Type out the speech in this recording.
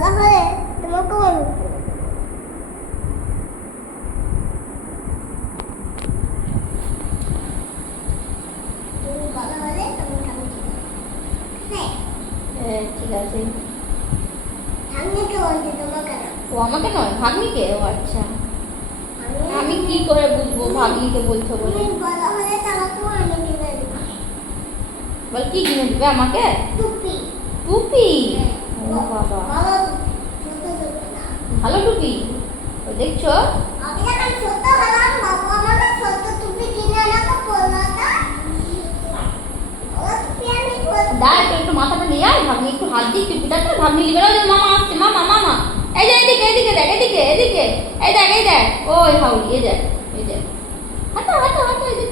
বড় হলে তোমাকে আমি তুমি বড় হলে তোমাকে আমি হ্যাঁ ঠিক আছে। ভাগ্নিকে বলছি তোমাকে না। ও আমাকে নয়, ভাগ্নিকে? ও আচ্ছা, আমি আমি কি করে বুঝবো ভাগ্নিকে বলছো বলে? তুমি বড় হলে তোমাকে আমি কিনে দেবো বল কি কিনে দিবে আমাকে? টুপি। টুপি? হ্যাঁ। ও বাবা, বড় ছোট টুপি না। ভালো টুপি। ও দেখছো, আমি যখন ছোট হলাম বাবা আমাকে ছোট টুপি কিনে আমাকে পরলো তো ওই টুপি আমি পরবো। দা একটু মাথাটা নিয়ে আয়, ভাগ্নি একটু হাত দিই টুপিটা তো, ভাগ্নি নিবে না। ওই যে মামা আসছে, মামা মামা, এই যে এদিকে এদিকে দেখ, এদিকে এদিকে, এই দেখ এই দেখ, ওই হাউলি, এই দেখ এই দেখ, হাঁটো হাঁটো হাঁটো, এই যে